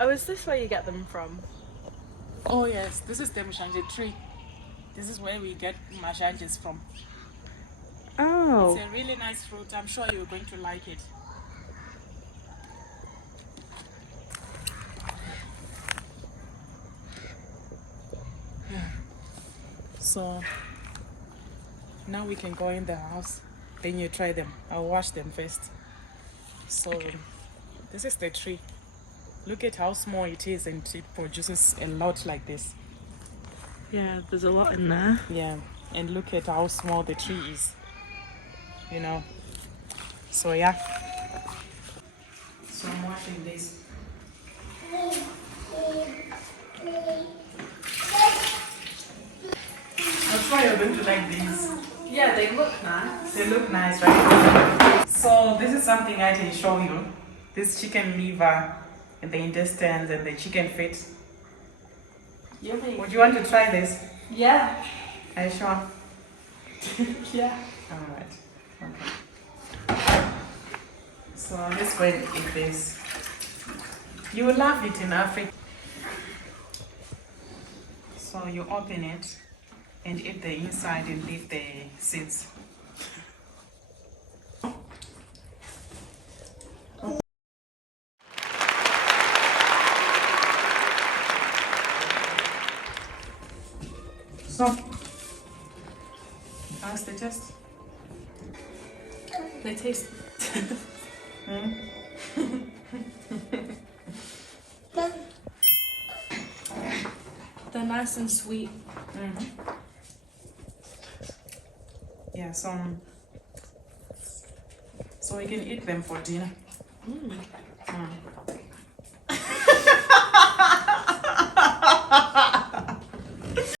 Oh, is this where you get them from? Oh yes, this is the mashanje tree. This is where we get mashanjes from. Oh. It's a really nice fruit. I'm sure you're going to like it. Yeah. So now we can go in the house. Then you try them. I'll wash them first. So this is the tree. Look at how small it is, and it produces a lot like this. Yeah, there's a lot in there. Yeah, and look at how small the tree is. You know. So yeah. So I'm washing this. I'm sure you're going to like these. Yeah, they look nice. They look nice, right? So this is something I can show you. This chicken liver and the intestines and the chicken feet. Yummy. Would you want to try this? Yeah. Are you sure? Yeah. Alright. Okay. So let's go and eat this. You will love it in Africa. So you open it and eat the inside and leave the seeds. So, how's the taste? They taste. They're nice and sweet. Yeah, so we can eat them for dinner.